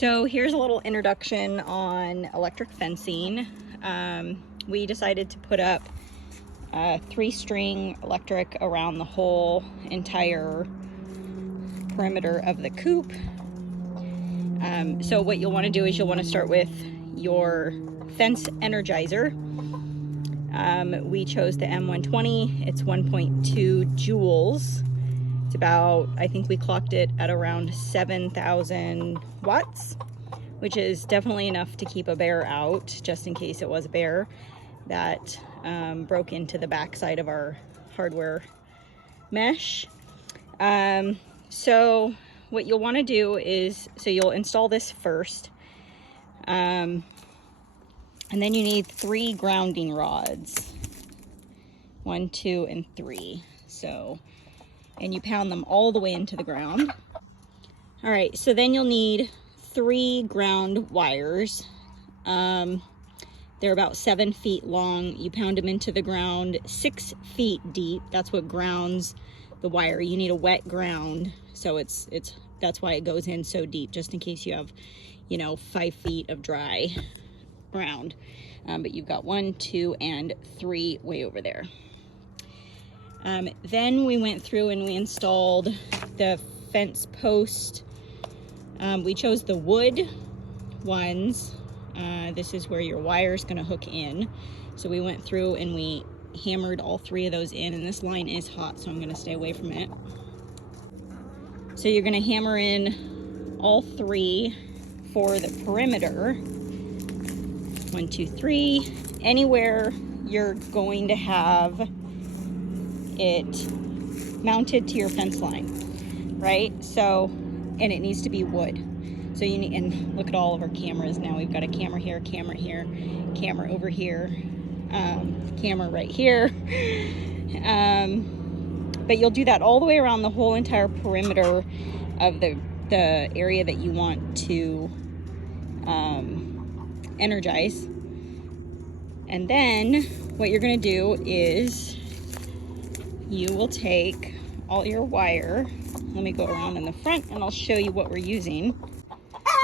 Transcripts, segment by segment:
So here's a little introduction on electric fencing. We decided to put up a 3-string electric around the whole entire perimeter of the coop. So what you'll want to do is you'll want to start with your fence energizer. We chose the M120. It's 1.2 joules. It's about, I think we clocked it at around 7,000 watts, which is definitely enough to keep a bear out, just in case it was a bear that broke into the backside of our hardware mesh. So what you'll want to do is, so you'll install this first, and then you need 3 grounding rods, 1, 2, and 3. So, and you pound them all the way into the ground. All right, so then you'll need 3 ground wires. They're about 7 feet long. You pound them into the ground 6 feet deep. That's what grounds the wire. You need a wet ground, so that's why it goes in so deep, just in case you have, 5 feet of dry ground. But you've got 1, 2, and 3 way over there. Then we went through and we installed the fence post. We chose the wood ones. This is where your wire is going to hook in. So we went through and we hammered all 3 of those in, and this line is hot, so I'm going to stay away from it. So you're going to hammer in all 3 for the perimeter. 1, 2, 3. Anywhere you're going to have it mounted to your fence line, right? So, and it needs to be wood. So you need, and look at all of our cameras now. We've got a camera here, camera over here, camera right here. But you'll do that all the way around the whole entire perimeter of the area that you want to energize. And then what you're going to do is you will take all your wire. Let me go around in the front and I'll show you what we're using.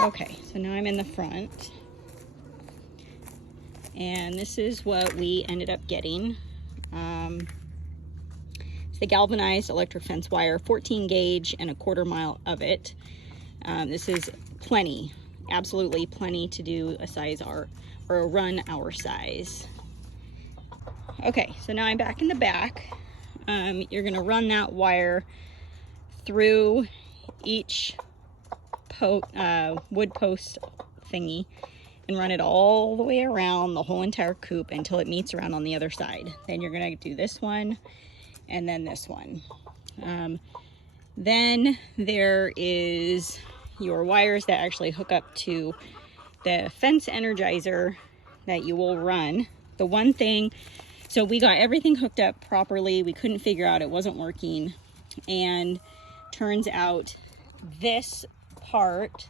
Okay, so now I'm in the front. And this is what we ended up getting. It's the galvanized electric fence wire, 14 gauge and 1/4 mile of it. This is plenty, absolutely plenty to do a size or a run our size. Okay, so now I'm back in the back. You're gonna run that wire through each wood post thingy and run it all the way around the whole entire coop until it meets around on the other side. Then you're gonna do this one and then this one. Then there is your wires that actually hook up to the fence energizer that you will run. The one thing, so we got everything hooked up properly. We couldn't figure out, it wasn't working. And turns out this part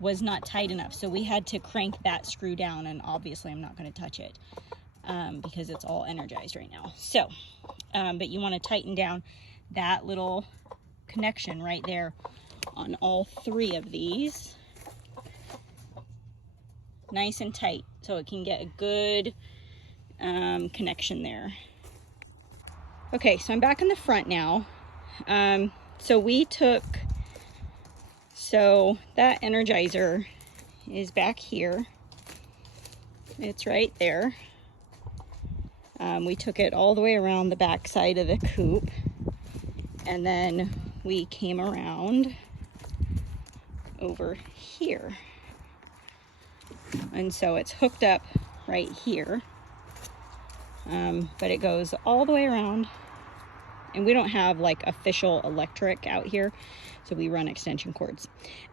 was not tight enough. So we had to crank that screw down, and obviously I'm not going to touch it because it's all energized right now. So, but you want to tighten down that little connection right there on all 3 of these. Nice and tight so it can get a good connection there. Okay, so I'm back in the front now. So that energizer is back here. It's right there. We took it all the way around the back side of the coop, and then we came around over here. And so it's hooked up right here. But it goes all the way around, and we don't have like official electric out here, so we run extension cords.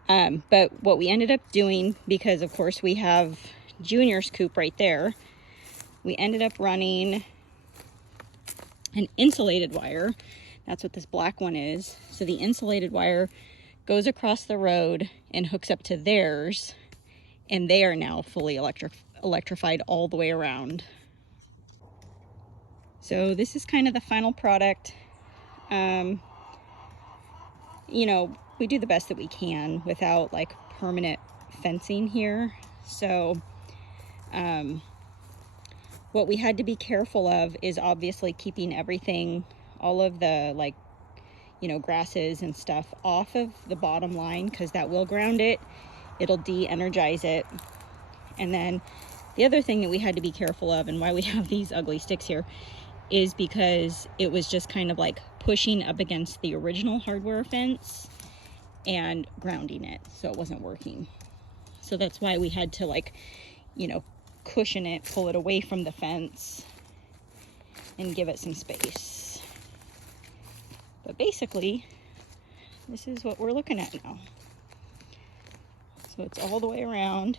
But what we ended up doing, because of course we have Junior's coop right there, we ended up running an insulated wire. That's what this black one is. So the insulated wire goes across the road and hooks up to theirs, and they are now fully electrified all the way around. So this is kind of the final product. We do the best that we can without like permanent fencing here. So what we had to be careful of is obviously keeping everything, all of the like, you know, grasses and stuff off of the bottom line, because that will ground it. It'll de-energize it. And then the other thing that we had to be careful of, and why we have these ugly sticks here, is because it was just kind of like pushing up against the original hardware fence and grounding it, so it wasn't working. So that's why we had to, like, you know, cushion it, pull it away from the fence and give it some space. But basically, this is what we're looking at now. So it's all the way around.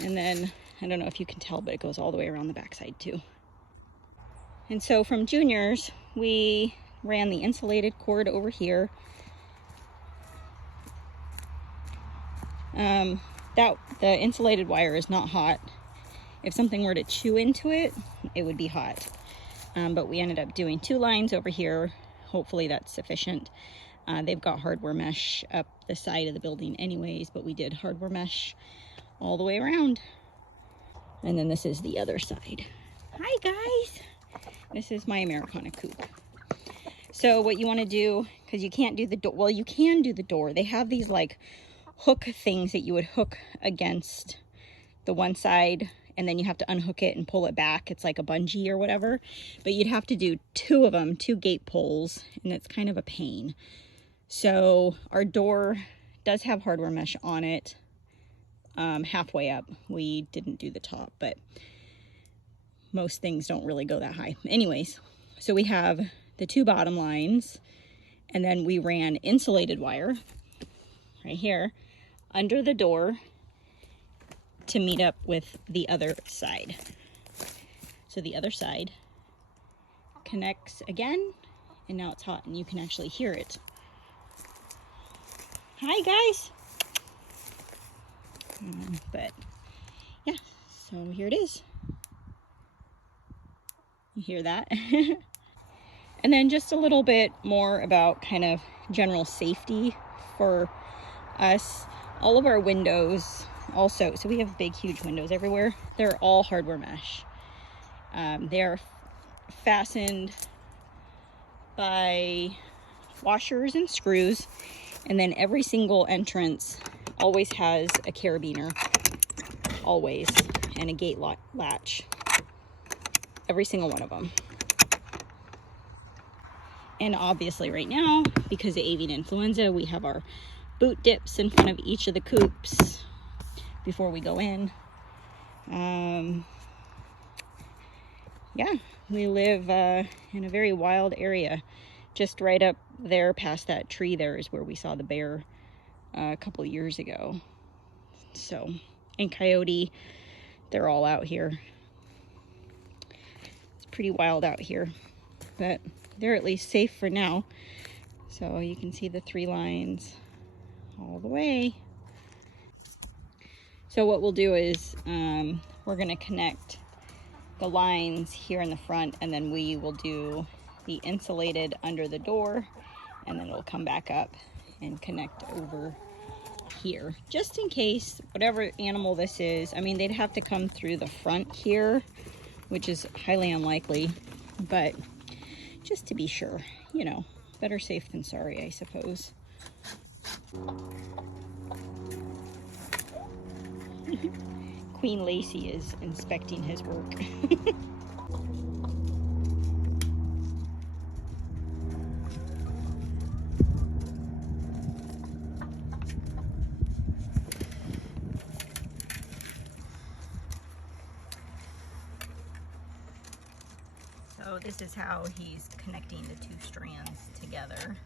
And then, I don't know if you can tell, but it goes all the way around the backside too. And so from juniors, we ran the insulated cord over here. The insulated wire is not hot. If something were to chew into it, it would be hot. But we ended up doing 2 lines over here. Hopefully that's sufficient. They've got hardware mesh up the side of the building anyways, but we did hardware mesh all the way around. And then this is the other side. Hi guys! This is my Americana coop. So what you want to do, because you can't do the door, well, you can do the door. They have these like hook things that you would hook against the one side, and then you have to unhook it and pull it back. It's like a bungee or whatever, but you'd have to do 2 of them, 2 gate poles, and it's kind of a pain. So our door does have hardware mesh on it, halfway up. We didn't do the top, but most things don't really go that high. Anyways, so we have the 2 bottom lines, and then we ran insulated wire right here under the door to meet up with the other side. So the other side connects again, and now it's hot and you can actually hear it. Hi guys! But yeah, so here it is. You hear that? And then just a little bit more about kind of general safety for us. All of our windows also, so we have big huge windows everywhere. They're all hardware mesh. They are fastened by washers and screws, and then every single entrance always has a carabiner, always, and a gate latch. Every single one of them. And obviously right now, because of avian influenza, we have our boot dips in front of each of the coops before we go in. Yeah, we live in a very wild area. Just right up there past that tree there is where we saw the bear a couple of years ago. So, and coyote, they're all out here. It's pretty wild out here, but they're at least safe for now. So you can see the 3 lines all the way. So what we'll do is we're going to connect the lines here in the front, and then we will do the insulated under the door, and then it'll come back up and connect over here, just in case whatever animal this is. I mean, they'd have to come through the front here, which is highly unlikely, but just to be sure, you know, better safe than sorry, I suppose. Queen Lacey is inspecting his work. So this is how he's connecting the 2 strands together.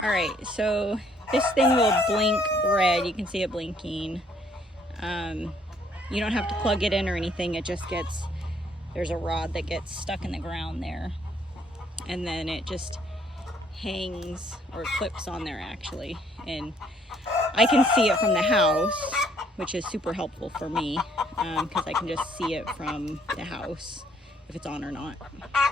All right, so this thing will blink red. You can see it blinking. You don't have to plug it in or anything. It just gets there's a rod that gets stuck in the ground there, and then it just hangs or clips on there actually, and I can see it from the house, which is super helpful for me because I can just see it from the house if it's on or not.